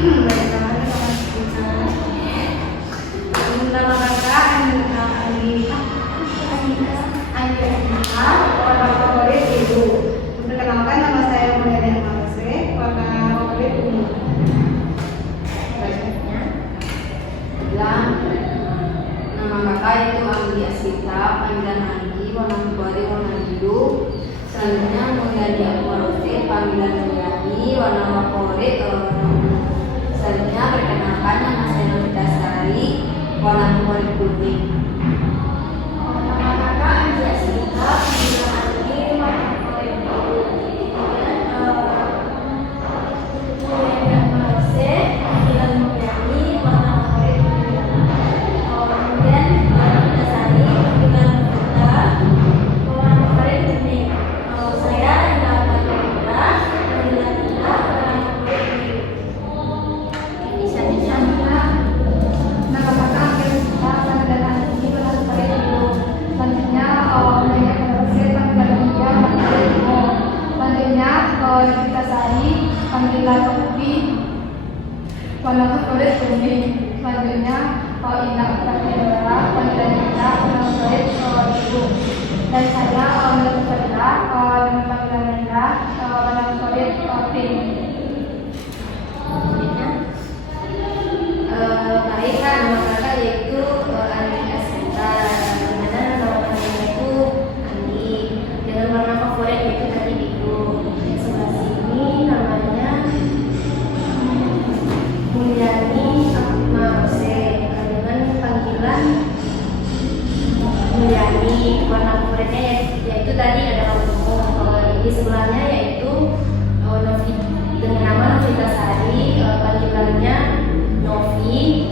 Nama kakak Andi warna favorit biru. Perkenalkan, nama saya Mulyani Amarose, warna favorit ungu. Selanjutnya, nama kakak itu Andi Asita, panggilan Andi, warna favorit warna biru. Selanjutnya Mulyani Amarose, panggilan Mulyani, warna favorit warna ungu. Selanjutnya perkenalkan, nama saya Novita Sari, warna favorit kuning. Nama kakak Andi Asita, panggilan Andi, warna favorit biru. Mulyani Amarose, panggilan Mulyani, warna favorit biru. Kemudian Novita Sari, panggilan Novita, warna favorit kuning. Saya Enda Novita, panggilan Enda, warna favorit biru. Selanjutnya Nama kakak Agnesita, panggilan Andi, warna favorit biru. Selanjutnya Mulyani Amarose, panggilan Mulia, warna favorit ungu. Selanjutnya Novita Sari, panggilan Opi, warna favorit kuning. Selanjutnya Indah Prasetya, panggilan Indah, warna favorit biru. Dan saya Indah Prasetya, dengan panggilan Indah, warna favorit pink. Baik kak, nama kakak yaitu Andi Asita, dimana nama panggilannya itu Andi, dengan warna favorit yaitu tadi biru. Yang sebelah sini namanya Mulyani Amarose, dengan panggilan Mulyani, warna favoritnya yaitu tadi adalah ungu. Di sebelahnya yaitu dengan nama Novita Sari, panggilannya Novi,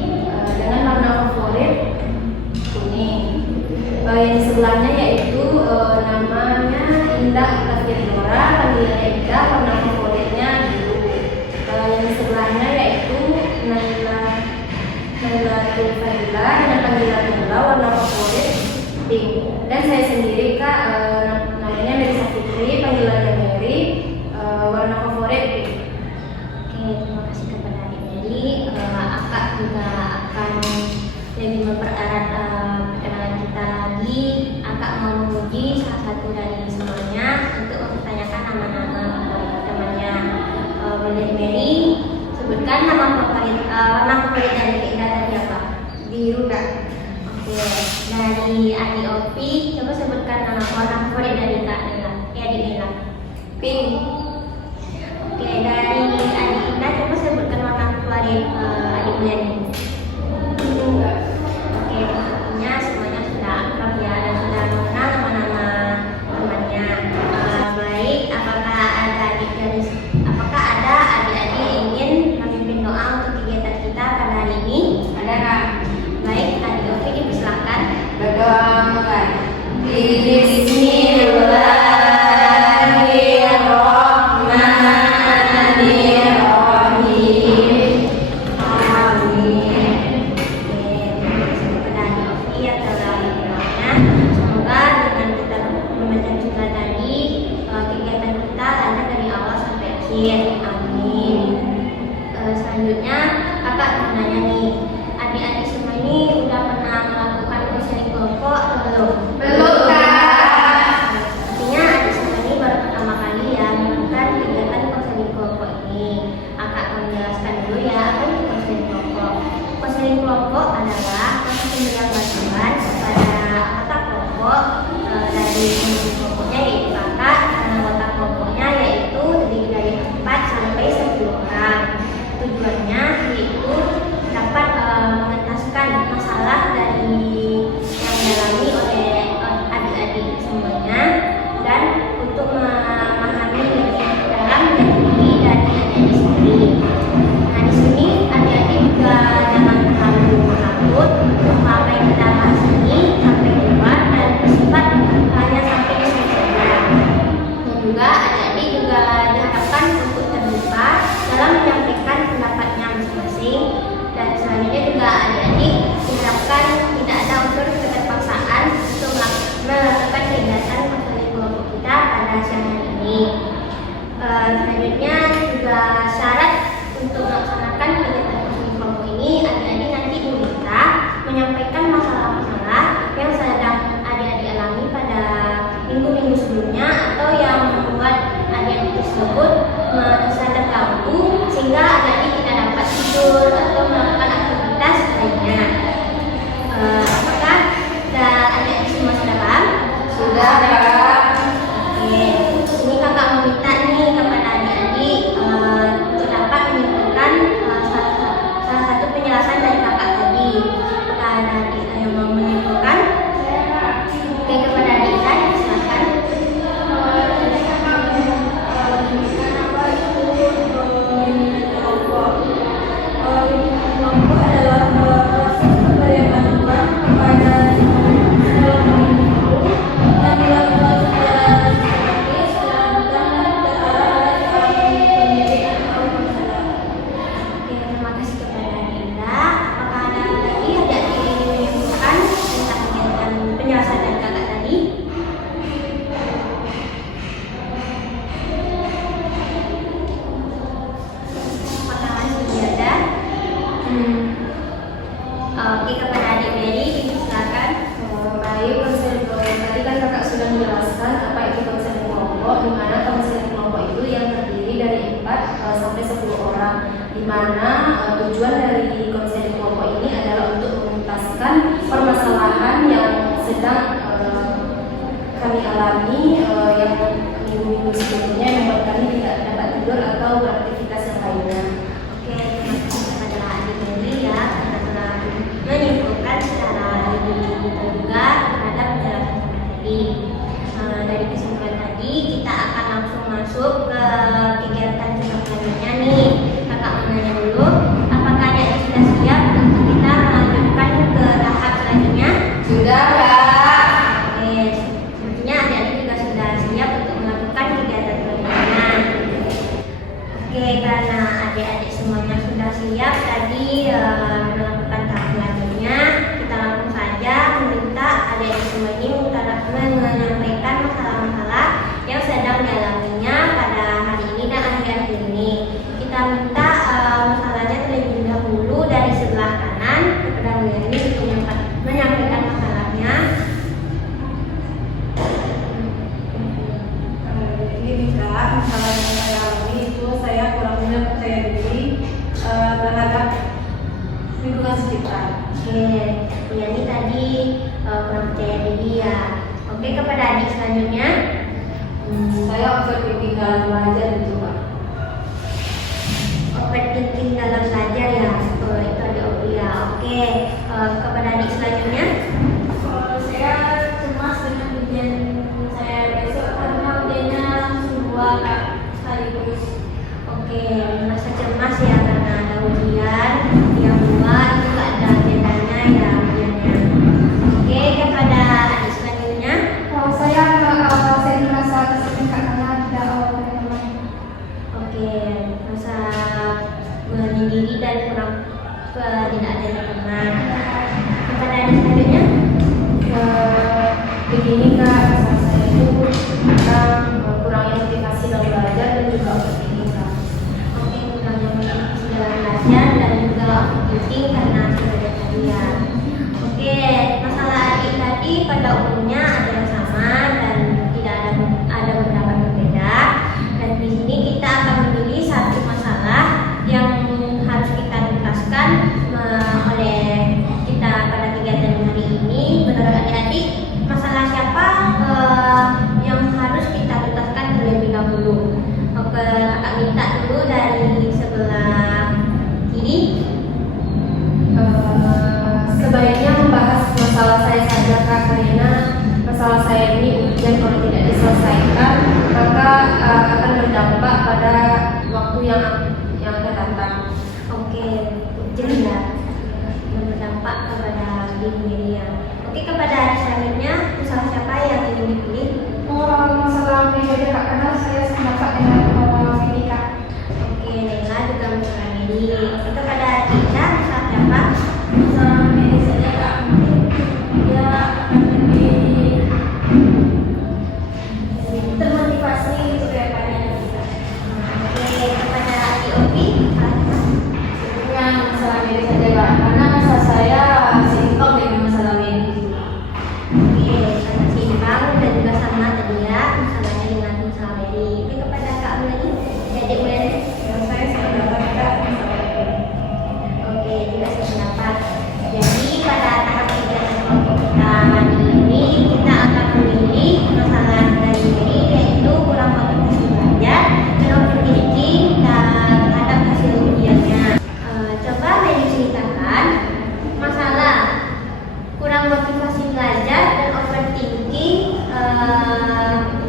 dengan warna favorit kuning. Yang di sebelahnya yaitu namanya Indah Prasetya, panggilannya Indah, warna favoritnya biru. Yang di sebelahnya yaitu Naila Tulfadila, dengan panggilan Naila, warna favorit pink. Dan saya sendiri kak, namanya Melisa Fitri, panggilannya Mary, warna favorit pink. Oke, terima kasih kepada Adik Mary. Akak juga akan lebih mempererat perkenalan kita lagi. Akak mau menguji salah satu dari semuanya untuk mempertanyakan nama-nama favorit temannya. Boleh Mary sebutkan nama favorit, warna favorit dari Indah tadi apa? Biru kak. Oke, dari Adi Opi, coba sebutkan nama warna favorit dari Kak Nela. Adik Nela. Pink. Oke, dari Adik Indah, coba sebutkan warna favorit Adik Mulyani. Oke, artinya semuanya sudah akrab ya dan sudah mengenal nama-nama temannya. Baik, apakah ada adik-adik ingin memimpin doa untuk kegiatan kita pada hari ini? Ada kak? Baik, Adik Opi dipersilakan. Berdoa kak. Bismillahirrahmanirrahim. Amin. Kepada Adik Opi atas doanya. Semoga dengan kita membaca juga tadi kegiatan kita lancar dari awal sampai akhir. Amin. Selanjutnya kakak mau nanya nih, adik-adik semua ini udah pernah melakukan konseling kelompok atau belum? Belum kak. Artinya adik semua ini baru pertama kali ya melakukan kegiatan konseling kelompok ini. Kakak mau menjelaskan dulu ya apa itu konseling kelompok. Konseling kelompok adalah proses pemberian bantuan kepada anggota kelompok dari konseling kelompoknya yaitu kakak dan anggota kelompoknya yaitu terdiri dari 4 sampai 10 orang. Tujuannya yaitu dapat mengentaskan masalah dari yang dialami oleh mana tujuan dari konseling kelompok ini adalah untuk menuntaskan permasalahan yang sedang kami alami yang minggu-minggu sebelumnya yang membuat kami tidak dapat tidur atau beraktivitas yang lainnya. Oke, terima kasih kepada Adik Meli ya karena telah menyimpulkan secara lebih juga terhadap penjelasan tadi. Dari kesimpulan tadi kita akan langsung masuk ke kegiatan kita selanjutnya nih. Kakak menanya dulu, apakah adik sudah siap untuk kita melanjutkan ke tahap selanjutnya? Sudah, Kak. Oke, sepertinya adik-adik juga sudah siap untuk melakukan kegiatan selanjutnya. Oke, karena adik-adik semuanya sudah siap tadi melakukan tahap selanjutnya, kita langsung saja meminta adik-adik semua ini menyampaikan masalah-masalah yang sedang dialaminya pada hari ini dan akhir-akhir ini. Kita minta masalahnya terlebih dahulu dari sebelah kanan kepada Meli untuk menyampaikan masalahnya. Ini Kak, masalah yang saya alami itu saya kurangnya percaya diri terhadap lingkungan sekitar. Oke, Yani tadi kurang percaya diri ya. Oke, kepada adik selanjutnya. Saya overthinking dalam belajar itu, Kak. Overthinking dalam belajar ya. Itu ada Opia. Oke, kepada adik selanjutnya. Saya cemas dengan ujian saya besok karena ujiannya langsung 2 Kak sekaligus. Oke, merasa cemas ya karena ada ujian yang 2 itu gak ada agendanya ya ujiannya. Oke, kepada adik selanjutnya. Saya merasa kesepian karena tidak ada teman. Oke, merasa menyendiri dan kurang tidak ada teman. Kepada adik selanjutnya. Begini Kak, masalah saya itu tentang kurangnya motivasi dalam belajar dan juga overthinking, Kak. Oke, kurangnya motivasi dalam belajar dan juga overthinking karena sudah ada tadi ya. Oke, masalah adik tadi pada umumnya ada yang sama dan tidak ada beberapa berbeda. Dan di sini kita akan memilih satu masalah yang harus kita tuntaskan oleh kita pada kegiatan hari ini. Menurut adik-adik, masalah siapa yang harus kita tuntaskan terlebih dahulu? Oke, kakak minta dulu dari sebelah kiri. Sebaiknya membahas masalah saya saja, Kak, karena masalah saya ini ujian kalau tidak diselesaikan maka akan berdampak pada waktu yang akan datang. Oke, ujian ya yang berdampak kepada diri Miriam. Oke, kepada adik selanjutnya, usaha siapa yang ingin dipilih? Masalah media aja Kak karena saya sependapat dengan media. Oke, Nela juga masalah Medi. Oke, kepada adik Ina, usaha siapa? Masalah media saja Kak mungkin dia akan lebih termotivasi supaya kalian bisa. Oke, kepada adik Opi, usaha siapa? Dengan masalah medis saja, Kak, karena masalah saya seimbang dengan masalah medis. Oke, karena seimbang dan juga sama tadi ya masalahnya dengan masalah Medi. Oke, kepada Kak Melani, adik Melani. Saya sependapat Kak masalah ini. Oke, juga sependapat. Jadi pada tahap kegiatan kelompok kita hari ini kita akan memilih masalah dari Mary yaitu kurang motivasi belajar dan overthinking terhadap hasil ujiannya. Coba Mary ceritakan masalah kurang motivasi belajar dan overthinking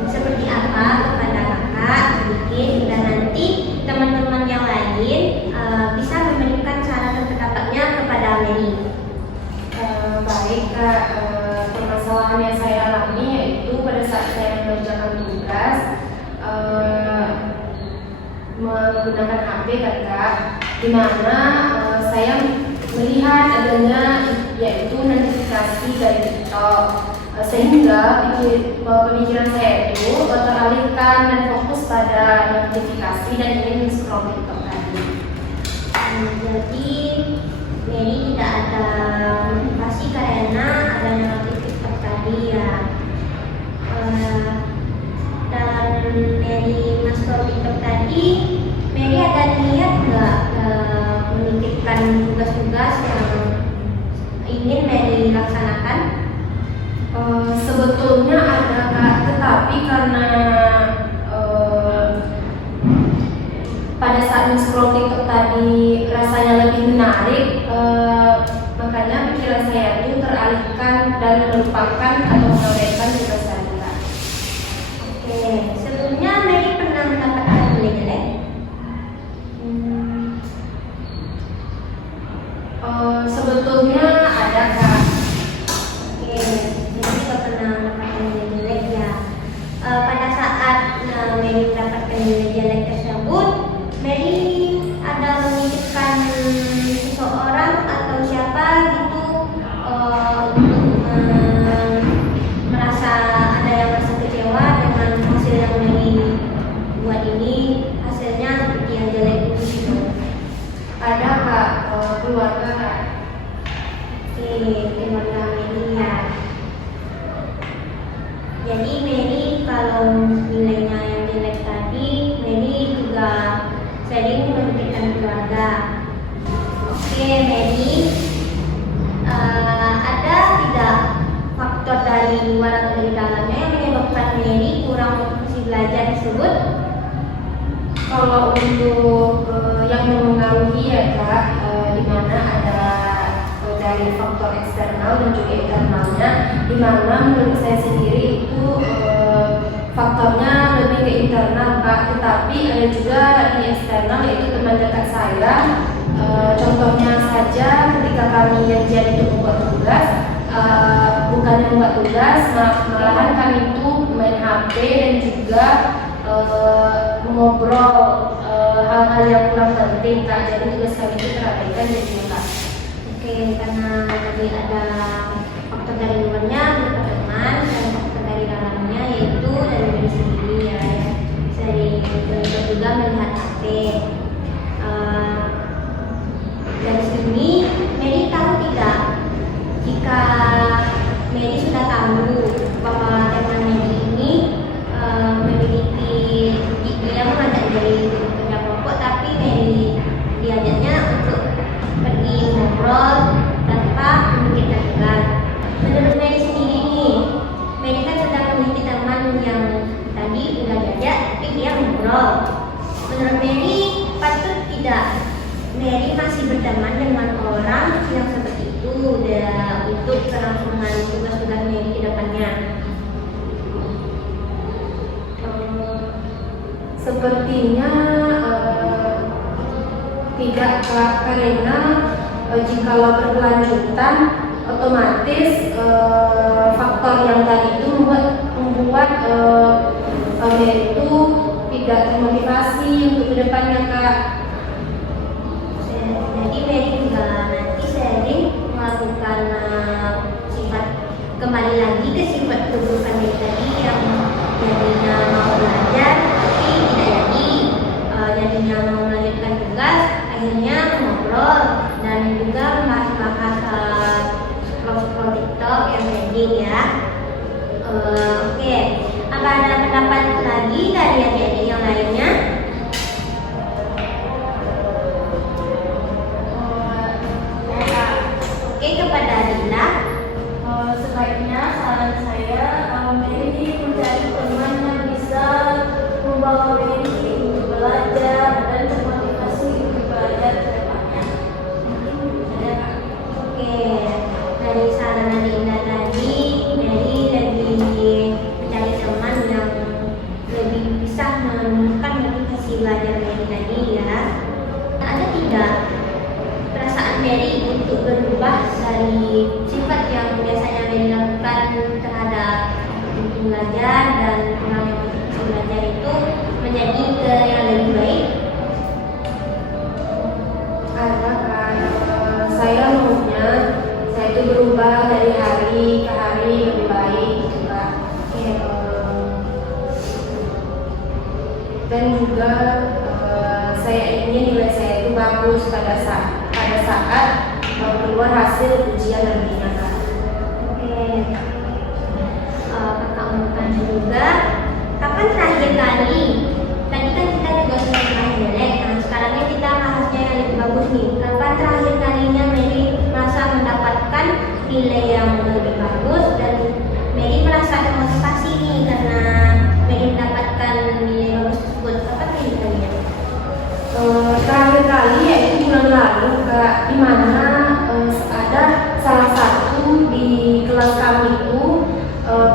seperti apa kepada kakak sedikit dan nanti teman-teman yang lain bisa memberikan saran dan pendapatnya kepada Mary. Baik, Kak, permasalahan yang saya alami yaitu pada saat saya mengerjakan tugas menggunakan HP kan, Kak, di mana saya melihat adanya yaitu notifikasi dari TikTok, sehingga pemikiran saya itu teralihkan dan fokus pada notifikasi dan ingin scroll TikTok tadi. Jadi Mary tidak ada motivasi karena adanya notif TikTok tadi ya. Dan dari Mas TikTok tadi, Mary ada lihat nggak mengerjakan tugas-tugas yang ingin Mary laksanakan? Sebetulnya ada Kak, tetapi karena pada saat scroll TikTok tadi rasanya lebih menarik, makanya pikiran saya itu teralihkan dan melupakan atau mengabaikan tugas tadi Kak. Oke, sebelumnya Mary pernah mendapatkan nilai jelek? Sebetulnya ada Kak. Oke, jadi juga pernah mendapatkan nilai jelek ya. Pada saat Mary mendapatkan nilai jelek tersebut, Mary ada memikirkan seseorang atau siapa gitu untuk merasa ada yang merasa kecewa dengan hasil yang Mary buat ini, hasilnya seperti yang jelek itu gitu. Ada Kak, keluarga Kak. Oke, keluarga Mary ya. Jadi Mary kalau nilainya yang jelek tadi, Mary juga sering memikirkan keluarga. Oke, Mary, ada tidak faktor dari luar atau dari dalamnya yang menyebabkan Mary kurang motivasi belajar tersebut? Kalau untuk yang mempengaruhi ya Kak, di mana ada dari faktor eksternal dan juga internalnya, di mana menurut saya sendiri itu faktornya lebih ke internal Kak, tetapi ada juga di eksternal yaitu teman dekat saya. Contohnya saja ketika kami janjian untuk membuat tugas, bukannya membuat tugas, malahan kami itu main HP dan juga mengobrol hal-hal yang kurang penting Kak, jadi tugas kami itu terabaikan jadi Kak. Oke, karena tadi ada faktor dari luarnya berupa teman dan faktor dari dalamnya yaitu dari diri sendiri ya. Sering juga melihat HP. Dari sini Mary tahu tidak jika Mary sudah tahu bahwa teman Mary ini memiliki dia mengajak dari kerja kelompok, tapi Mary diajaknya untuk pergi ngobrol tanpa memikirkan tugas. Menurut Mary sendiri nih, Mary kan sedang memiliki teman yang tadi udah diajak tapi dia ngobrol. Menurut Mary patut tidak Mary masih berteman dengan orang yang seperti itu untuk kelangsungan tugas-tugas Mary ke depannya? Sepertinya tidak Kak, karena jikalau berkelanjutan otomatis faktor yang tadi itu membuat Mary itu tidak termotivasi untuk kedepannya Kak. Jadi Mary juga nanti sering melakukan sifat kembali lagi ke sifat keburukan Mary tadi yang jadinya mau belajar tapi tidak jadinya mau melanjutkan tugas, akhirnya ngobrol dan juga membahas scroll TikTok yang trending ya. Oke, apa ada pendapat lagi dari adik-adik yang lainnya? Oke, kepada Adila, Sebaiknya saran saya Mary mencari teman yang bisa membawa Mary untuk belajar dan termotivasi untuk belajar ke depannya. Mungkin ada Kak. oke, dari saran Adila tadi, Mary lebih mencari teman yang lebih bisa menumbuhkan motivasi belajar Mary tadi ya. Ada tidak perasaan Mary untuk berubah dari sifat yang biasanya Mary lakukan terhadap belajar dan kurangnya motivasi belajar itu menjadi ke yang lebih baik? Ada Kak, saya maunya saya itu berubah dari hari ke hari lebih baik gitu Kak. Dan juga saya ingin nilai saya itu bagus pada saat keluar hasil ujian nantinya Kak. Oke, kakak umumkan juga, kapan terakhir kali? Tadi kan kita juga sudah pernah jelek, nah sekarangnya kita bahasnya yang lebih bagus nih. Kapan terakhir nilai yang lebih bagus, dan Mary merasa termotivasi nih karena Mary mendapatkan nilai bagus tersebut. Apa ceritanya? Terakhir kali yaitu bulan lalu Kak, di mana ada salah satu di kelas kami itu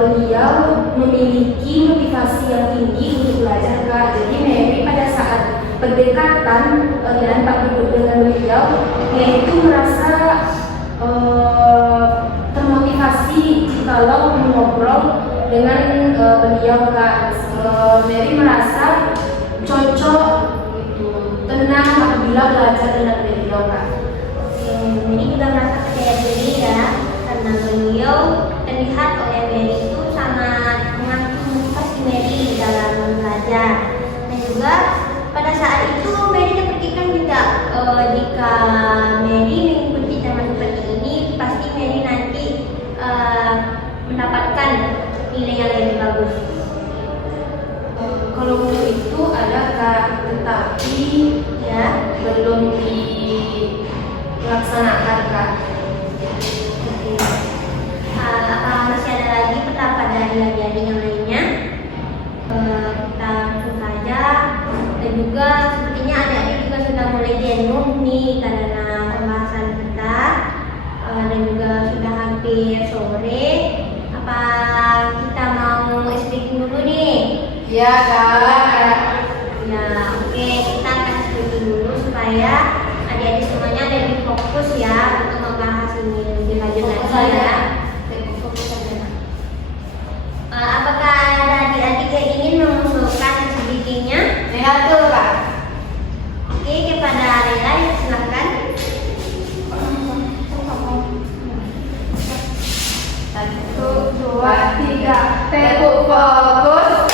beliau memiliki motivasi yang tinggi untuk belajar Kak. Jadi Mary pada saat berdekatan dan Pak duduk dengan beliau, Mary itu merasa termotivasi jikalau mengobrol dengan beliau Kak. Mary merasa cocok gitu, tenang apabila belajar dengan beliau Kak. Mary juga merasa percaya diri ya, karena beliau terlihat oleh Mary itu sangat memotivasi Mary dalam belajar. Dan juga pada saat itu Mary terpikirkan juga jika Mary mengikuti teman seperti ini, pasti Mary nanti mendapatkan nilai yang lebih bagus. Kalau untuk itu ada Kak, tetapi Ya, belum dilaksanakan Kak. oke. Apa masih ada lagi pendapat dari adik-adik yang lainnya? Kita langsung saja. Dan juga sepertinya adik-adik juga sudah mulai jenuh nih karena pembahasan kita, dan juga sudah hampir sore. Apa kita mau speaking dulu nih? Ya Kak. Ya, oke, kita akan speaking dulu supaya adik-adik semuanya lebih fokus ya untuk membahas ini lebih lanjut lagi ya. Apakah ada adik-adik yang ingin mengusulkan speakingnya? Satu Kak. Oke, kepada Lela silakan. 1, 2, 3. Tepuk fokus.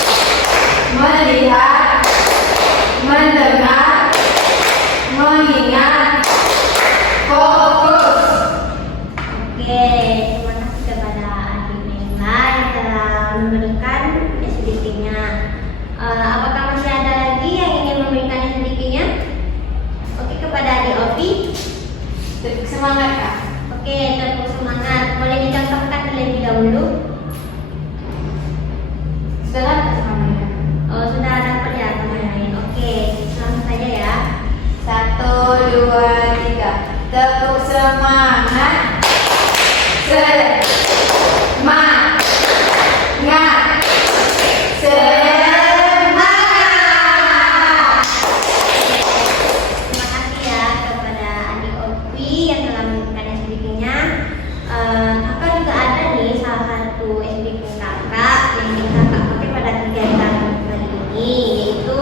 Melihat, mendengar, mengingat, fokus. Oke, terima kasih kepada adik Lela yang telah memberikan speakingnya. Apakah masih ada lagi yang ingin memberikan speakingnya? Oke, kepada adik Opi. Tepuk semangat Kak. Oke, tepuk semangat. Boleh dicontohkan terlebih dahulu? Sudah ada semuanya. Oh, sudah dapat ya teman-teman. Oke, langsung saja ya. 1, 2, 3. Tepuk semangat. Semangat. Semangat. Terima kasih ya kepada adik Opi yang telah memberikan speakingnya. Kakak juga ada nih salah satu speaking kakak yang ingin kakak pakai pada kegiatan kali ini, yaitu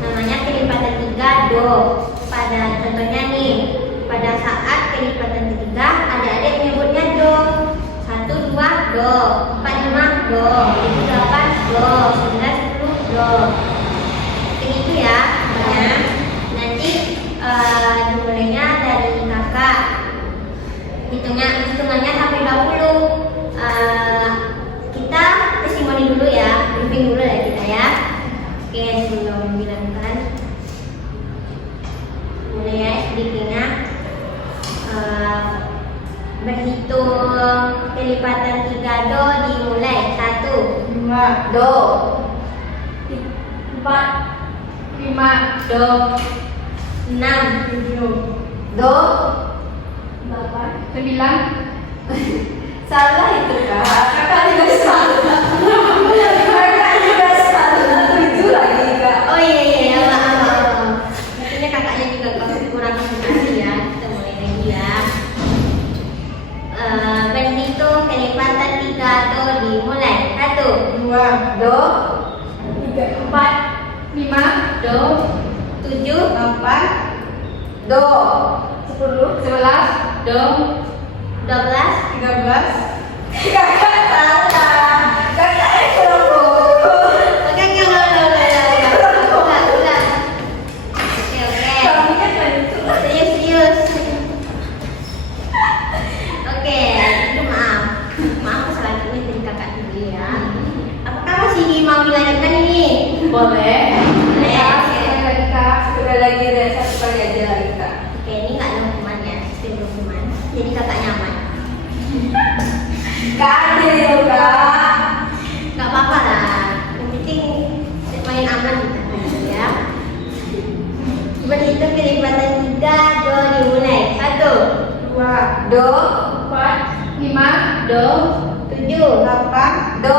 namanya kelipatan 3 do. Pada contohnya nih, pada saat kelipatan ketiga adik-adik menyebutnya do. 1, 2 do, 4, 5 do, 7, 8 do, 9, 10 do. Begitu ya namanya. Nanti dimulainya dari kakak. Hitungannya sampai 20. Kita testimoni dulu ya, briefing dulu ya kita ya. Oke, sebelum dilanjutkan, mulai ya speakingnya. Berhitung kelipatan 3 do dimulai. 1, 2, Do. 4, 5, Do. 6, 7, Do. 8, 9. Salah itu Kak. Kakak juga salah. Kakak juga salah. 7 lagi Kak. oh iya, maaf. Mungkinnya kakaknya juga kurang konsentrasi ya. Kita mulai lagi ya. Berhitung kelipatan 3 do dimulai. 1, 2, Do. 3, 4, 5, Do. 7, 8, Do. 10, 11, Do. 12, 13. Kakak salah. Kakak itu Oke, ulang. Oke. Serius. Oke, itu maaf kesalahan ini dari kakak dulu ya. Apakah masih mau dilanjutkan ini? boleh. Boleh. Sekali lagi Kak. Sudah lagi ada satu kali aja lagi Kak. Oke, ini nggak ada hukuman ya, sistem hukuman. Jadi kakak nyaman. Gak adil ya kak. Gak apa-apa lah. Yang penting main aman kita ya. Berhitung kelipatan 3, do dimulai. 1, 2, do, 4, 5, do, 7, 8, do,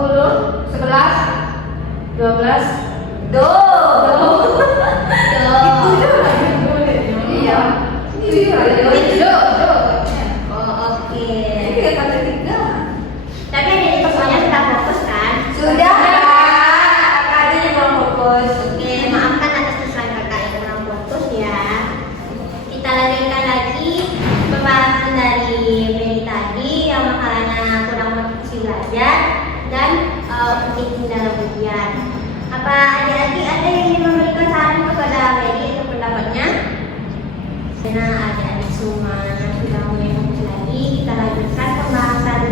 10, 11, 12. do, Do. do. Iya. Do. Oh oke. Tapi ada persoalannya sudah fokus kan? Sudah kak. Kakak aja yang belum fokus. Oke, maafkan atas kesalahan kakak yang kurang fokus ya. Kita lanjutkan lagi pembahasan dari Meli tadi yang makalahnya kurang motivasi belajar dan overthinking dalam ujian. Apa adik-adik ada yang ingin memberikan saran kepada Meli untuk pendapatnya? Karena adik-adik semua sudah mulai fokus lagi, kita lanjutkan pembahasan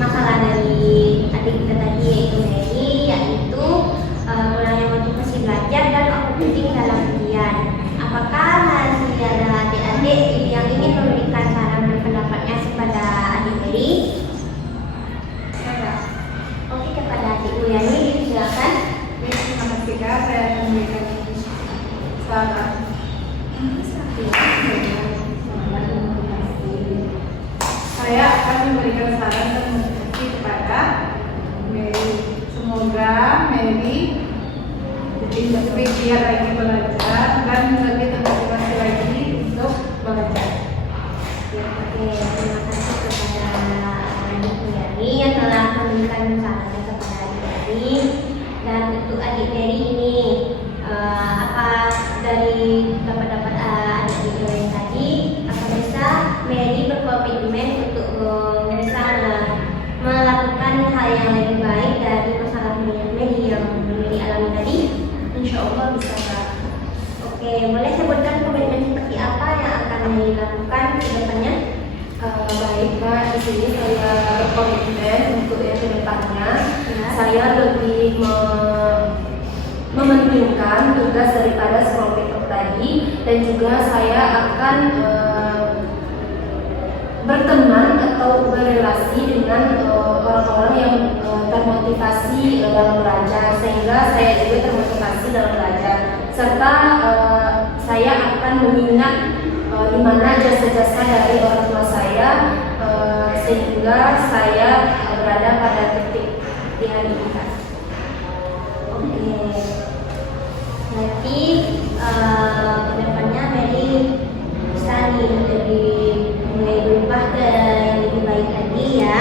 masalah dari adik kita tadi yaitu Meli, yaitu kurangnya motivasi belajar dan overthinking dalam ujian. Apakah masih ada adik-adik yang ingin memberikan saran dan pendapatnya kepada adik Meli? Oke, kepada adik Uyani silakan. Terima kasih kak, saya akan memberikan saran. Saya akan memberikan saran dan motivasi kepada Meli. Semoga Meli lebih giat lagi belajar dan lebih termotivasi lagi untuk belajar. Oke, terima kasih kepada adik Uyani yang telah memberikan sarannya kepada adik Meli. Dan untuk adik Meli ini apa dari dapat adik Uyani tadi, akan bisa Meli berkomitmen untuk bisa melakukan hal yang lebih baik dari masalah Meli yang Meli alami tadi. Insya Allah bisa kak. Oke, boleh sebutkan komitmen seperti apa yang akan Meli lakukan ke depannya? Baik kak, di sini saya berkomitmen untuk yang kedepannya Ya. saya lebih mementingkan tugas daripada sekolah TikTok tadi, dan juga saya akan berteman atau berrelasi dengan orang-orang yang termotivasi dalam belajar, sehingga saya juga termotivasi dalam belajar, serta saya akan mengingat di mana jasa-jasa dari orang tua saya, sehingga saya berada pada titik di hari ini. Oke, berarti kedepannya Meli bisa nih lebih mulai berubah ke yang lebih baik lagi ya.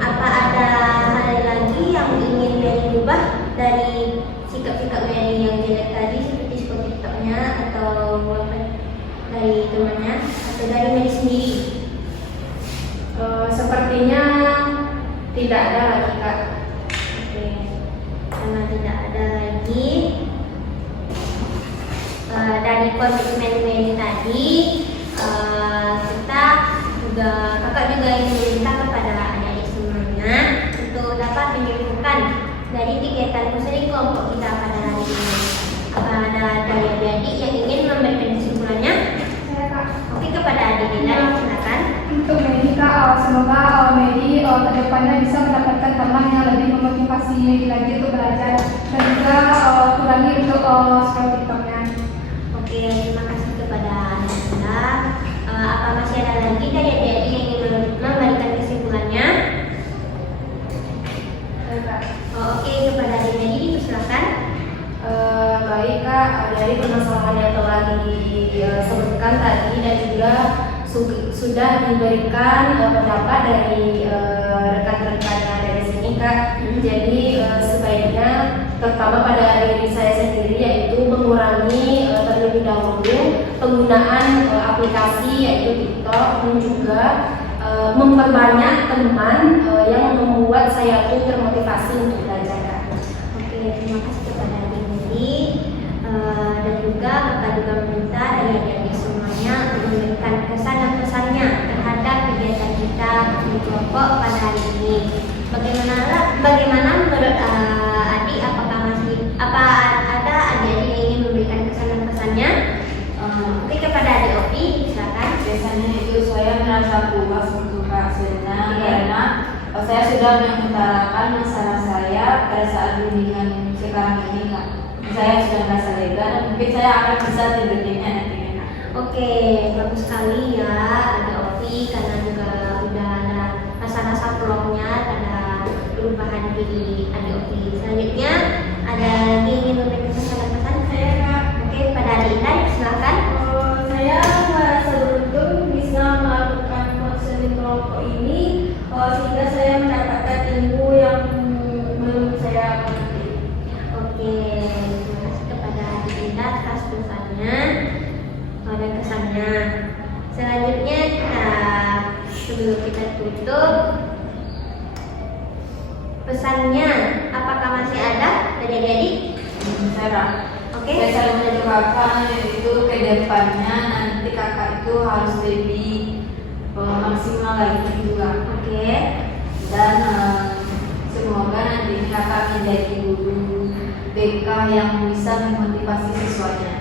Apa ada hal lagi yang ingin Meli ubah dari sikap-sikap Meli yang jelek tadi, seperti sikap TikToknya atau apa dari temannya atau dari Meli sendiri? Sepertinya tidak ada lagi kak. Oke, karena tidak ada lagi dari komitmen Meli tadi, kita juga kakak juga ingin meminta kepada adik-adik semuanya untuk dapat menyuguhkan dari kegiatan konseling kelompok kita pada hari ini. Apa ada dari adik-adik yang ingin memberikan kesimpulannya? Saya kak. Oke, kepada adik Dilan silakan. Untuk Meli kak, semoga Meli kedepannya bisa mendapatkan teman yang lebih memotivasi lagi untuk belajar, dan juga kurangi untuk scroll TikToknya. Oke, terima kasih kepada Anda. Apa masih ada lagi dari adik-adik yang ingin memberikan kesimpulannya? Oke, kepada adik-adik dipersilakan. Baik kak, dari permasalahan yang telah disebutkan tadi dan juga sudah diberikan pendapat dari rekan-rekannya dari sini kak. Jadi sebaiknya terutama pada diri saya sendiri, yaitu mengurangi terlebih dahulu penggunaan aplikasi yaitu TikTok, dan juga memperbanyak teman yang membuat saya tuh termotivasi untuk belajar kak. Oke, terima kasih kepada adik Meli. Dan juga kakak juga meminta dari adik-adik semuanya untuk memberikan kesan dan pesannya terhadap kegiatan kita di kelompok pada hari ini. Bagaimana menurut adik, apakah ada adik-adik yang ingin memberikan kesan dan pesannya? Oke, kepada adik Opi silakan. biasanya itu saya merasa puas untuk Kak Serena karena saya sudah mengutarakan masalah saya pada saat bimbingan sekarang ini Kak. Saya sudah merasa lega dan mungkin saya akan bisa tidurnya nantinya Kak. Oke, bagus sekali ya ada Ovi karena juga udah ada rasa-rasa plongnya, ada perubahan di adik Ovi. Selanjutnya ada lagi ingin memberikan pesan-pesan? Saya Kak, Oke, pada adik Intan silakan. Saya merasa beruntung bisa melakukan konseling kelompok ini sehingga saya mendapatkan ilmu yang belum saya mengerti. Oke, terima kasih kepada adik Intan atas pesannya dan kesannya. Selanjutnya sebelum kita tutup pesannya, apakah masih ada dari adik-adik? Sarah. Oke. Saya selalu mendoakan itu ke depannya nanti kakak itu harus lebih maksimal lagi juga. Oke. Dan semoga nanti kakak menjadi guru BK yang bisa memotivasi siswanya.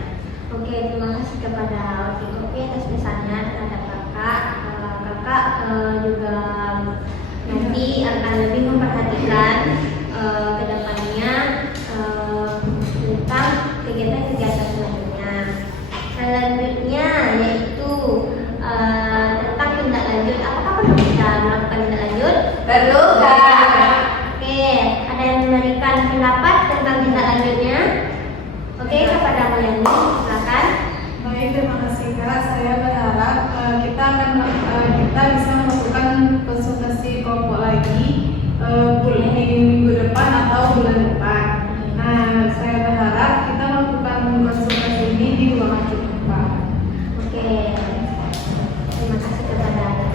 Oke, terima kasih kepada Ovi atas pesannya terhadap kakak. Kakak juga nanti akan lebih memperhatikan ke depannya tentang kegiatan-kegiatan selanjutnya. Selanjutnya yaitu tentang tindak lanjut. Apakah perlu kita melakukan tindak lanjut? Perlu Kak. Oke, ada yang memberikan pendapat tentang tindak lanjutnya? Oke, kepada Mulyani, silakan. baik, terima kasih Kak. Saya berharap kita bisa melakukan konsultasi kelompok lagi di minggu depan atau bulan depan. Nah, saya berharap kita melakukan konsultasi ini di ruangan terbuka. Oke, terima kasih kepada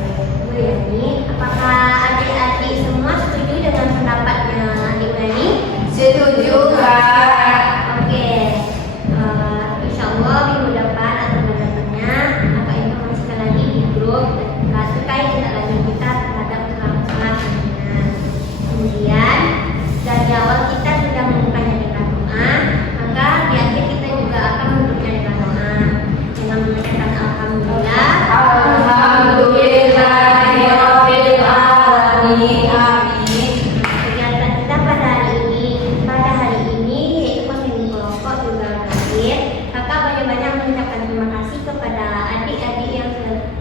Mulyani. Apakah adik-adik semua setuju dengan pendapatnya adik Mulyani? Setuju Kak. Oke, insya Allah minggu depan atau bulan depannya akan informasikan lagi di grup terkait tindak lanjut kita terhadap masalah selanjutnya. Kemudian dari awal kita sudah membukanya dengan doa, maka di akhir kita juga akan menutupnya dengan doa dengan mengucapkan alhamdulillah. Alhamdulillahirabbil alamin. Amin. Kegiatan kita pada hari ini yaitu konseling kelompok juga berakhir. Kakak banyak-banyak mengucapkan terima kasih kepada adik-adik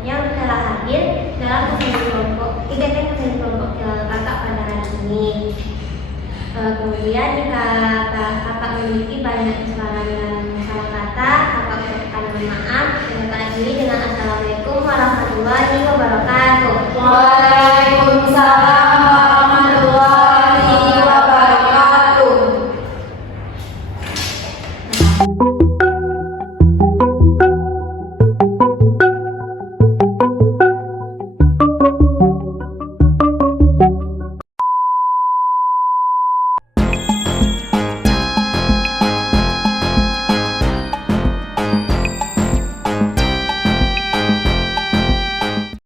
yang telah hadir dalam konseling kelompok, kegiatan konseling kelompok kakak pada hari ini. Kemudian jika kakak memiliki banyak kesalahan dan salah kata, kakak ucapkan mohon maaf. Dan kakak akhiri dengan assalamualaikum warahmatullahi wabarakatuh.